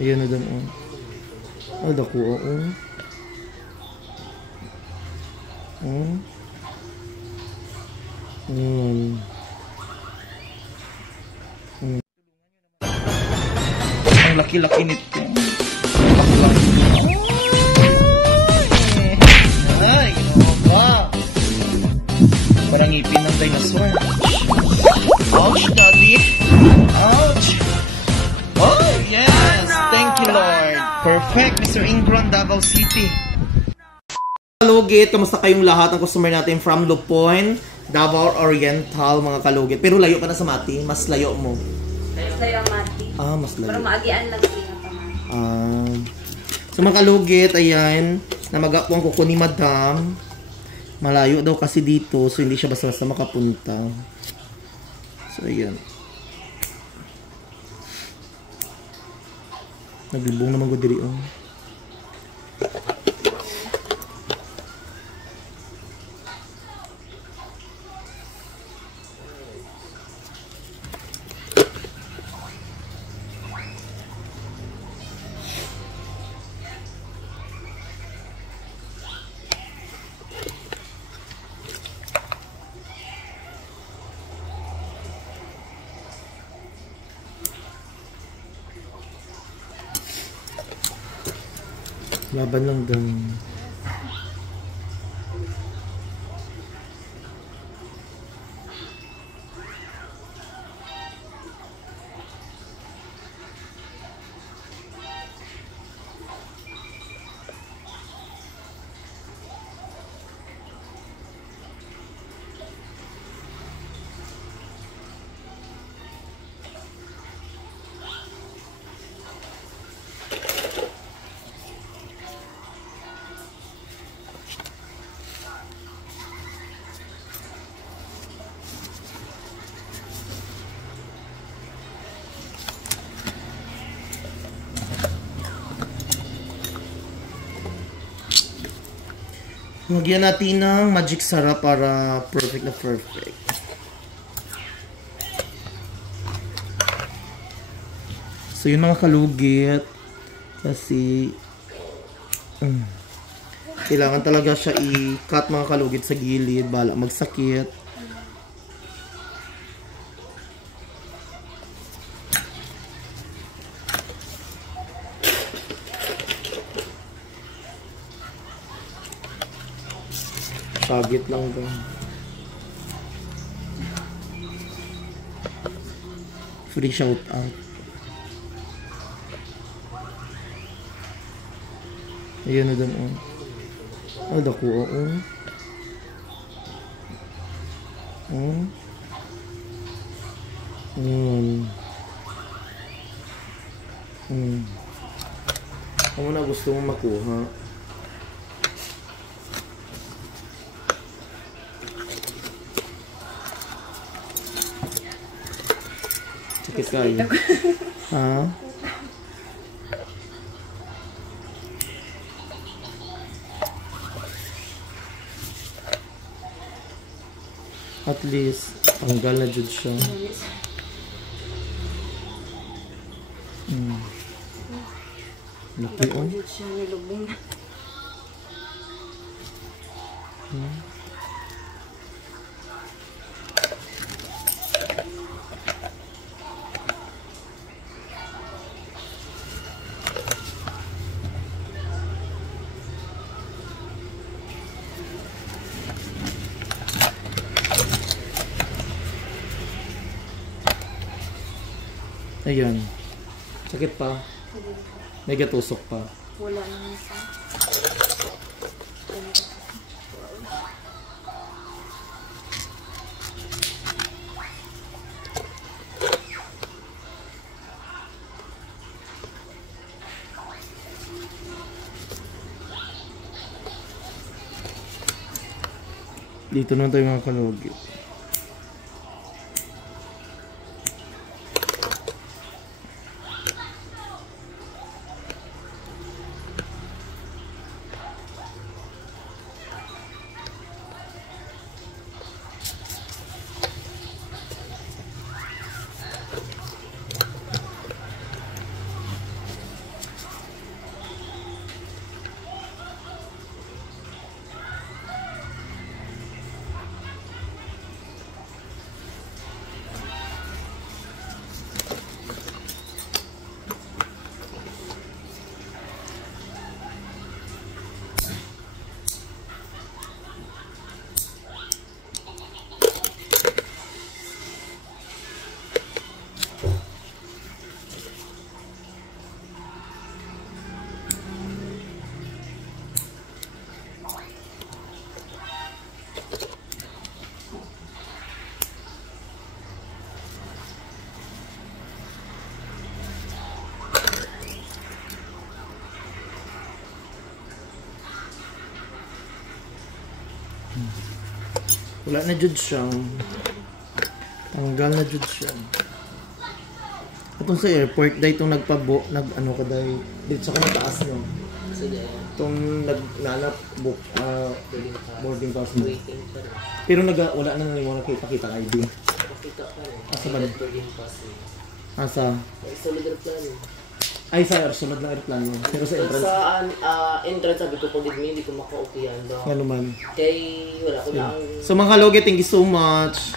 Ayan na dun, oh. Oh, dako, oh. Oh. Ang laki-laki nito. Ay, ano ba? Parang ngipin ng dinosaur. Ouch, daddy. Ouch. Oh, yes. Thank you, Lord. Perfect, Mr. Ingron, Davao City. Kalugit, kamusta kayong lahat ng customer natin from Lupoin, Davao Oriental, mga kalugit. Pero layo pa na sa Mati, mas layo mo. Layo Mati. Ah, mas layo. Pero maagian lang sila pa man. So mga kalugit, ayan, namagapuan ko ko ni Madam. Malayo daw kasi dito, so hindi siya basta-basta makapunta. So ayan. Naglubong naman ko diri, oh. Laban lang daw. Lagyan natin ng magic sarap para perfect na perfect. So yun mga kalugit, kasi kailangan talaga siya i-cut mga kalugit sa gilid, bala magsakit. Sagit lang ba? Free shout out. Ayan na dun, oh. Oh, dako, oh. Oh. Ano na gusto mong makuha? Sakit kayo. Ha? At least, tanggal na dyan siya. Laki, oh. Ayan. Sakit pa. May gatusok pa. Wala naman sa. Dito naman tayo mga kalugit. Wala na jud siya. Tanggal na jud siya. Atong sa airport dahil itong nag-ano ka dahil dito sa kanataas no. Itong nag-nanap book boarding pass mo. Pero wala na nang nakita ID. Asa ba? Asa? Solid airplane. Ay, sa sunod na airplane. Pero sa entrance? Sa entrance sabi ko pag hindi ko maka-okay yan. Nga naman. Kaya wala ko na ang... So mga kaloge, thank you so much.